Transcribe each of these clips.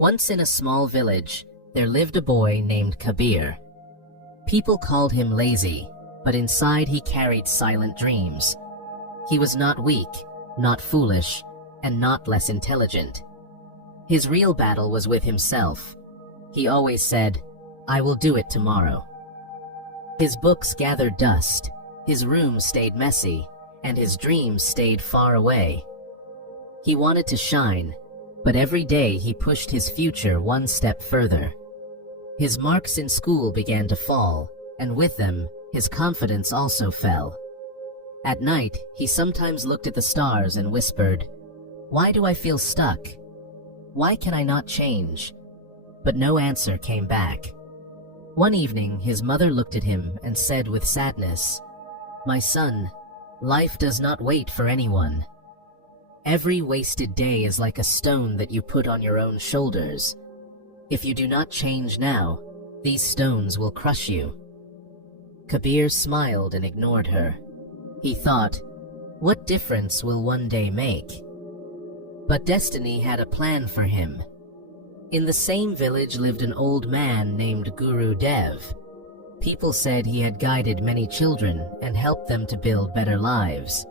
Once in a small village, there lived a boy named Kabir. People called him lazy, but inside he carried silent dreams. He was not weak, not foolish, and not less intelligent. His real battle was with himself. He always said, "I will do it tomorrow." His books gathered dust, his room stayed messy, and his dreams stayed far away. He wanted to shine, but every day he pushed his future one step further. His marks in school began to fall, and with them, his confidence also fell. At night, he sometimes looked at the stars and whispered, "Why do I feel stuck? Why can I not change?" But no answer came back. One evening, his mother looked at him and said with sadness, "My son, life does not wait for anyone. Every wasted day is like a stone that you put on your own shoulders. If you do not change now, these stones will crush you." Kabir smiled and ignored her. He thought, what difference will one day make? But destiny had a plan for him. In the same village lived an old man named Guru Dev. People said he had guided many children and helped them to build better lives.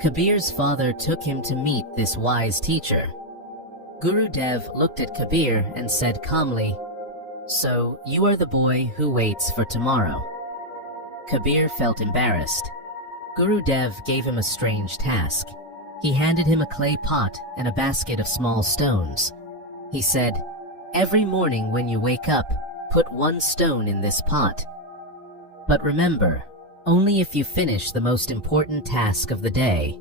Kabir's father took him to meet this wise teacher. Guru Dev looked at Kabir and said calmly, "So, you are the boy who waits for tomorrow." Kabir felt embarrassed. Guru Dev gave him a strange task. He handed him a clay pot and a basket of small stones. He said, "Every morning when you wake up, put one stone in this pot. But remember, only if you finish the most important task of the day.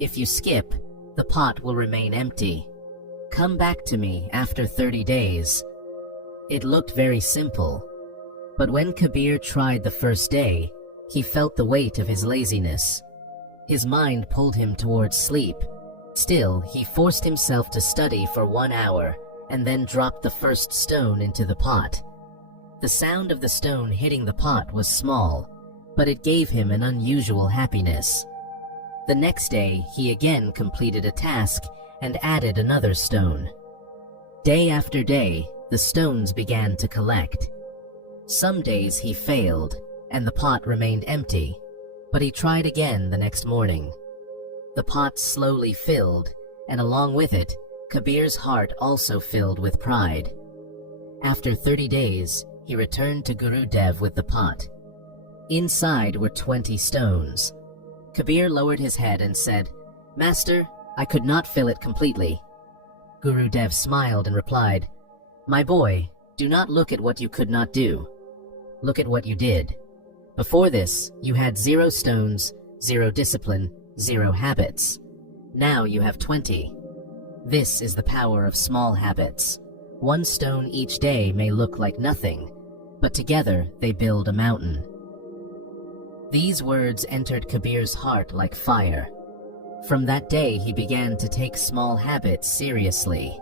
If you skip, the pot will remain empty. Come back to me after 30 days. It looked very simple. But when Kabir tried the first day, he felt the weight of his laziness. His mind pulled him towards sleep. Still, he forced himself to study for 1 hour and then dropped the first stone into the pot. The sound of the stone hitting the pot was small, but it gave him an unusual happiness. The next day, he again completed a task and added another stone. Day after day, the stones began to collect. Some days he failed, and the pot remained empty, but he tried again the next morning. The pot slowly filled, and along with it, Kabir's heart also filled with pride. After 30 days, he returned to Guru Dev with the pot. Inside were 20 stones. Kabir lowered his head and said, "Master, I could not fill it completely." Guru Dev smiled and replied, "My boy, do not look at what you could not do. Look at what you did. Before this, you had 0 stones, 0 discipline, 0 habits. Now you have 20. This is the power of small habits. 1 stone each day may look like nothing, but together they build a mountain." These words entered Kabir's heart like fire. From that day, he began to take small habits seriously.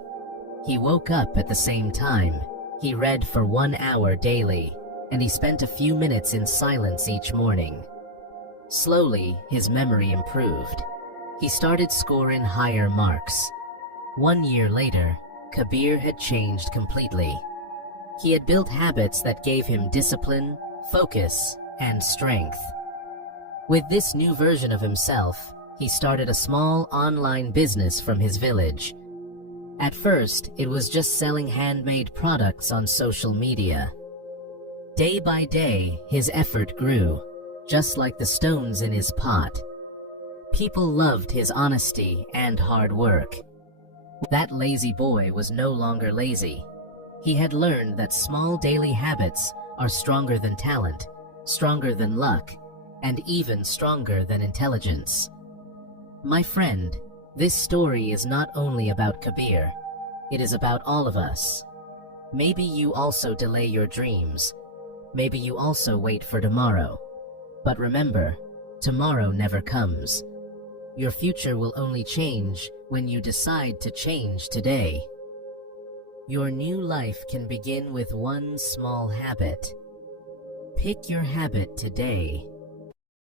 He woke up at the same time, he read for 1 hour daily, and he spent a few minutes in silence each morning. Slowly, his memory improved. He started scoring higher marks. 1 year later, Kabir had changed completely. He had built habits that gave him discipline, focus, and strength. With this new version of himself, he started a small online business from his village. At first, it was just selling handmade products on social media. Day by day, his effort grew, just like the stones in his pot. People loved his honesty and hard work. That lazy boy was no longer lazy. He had learned that small daily habits are stronger than talent, stronger than luck, and even stronger than intelligence. My friend, this story is not only about Kabir, it is about all of us. Maybe you also delay your dreams. Maybe you also wait for tomorrow. But remember, tomorrow never comes. Your future will only change when you decide to change today. Your new life can begin with one small habit. Pick your habit today.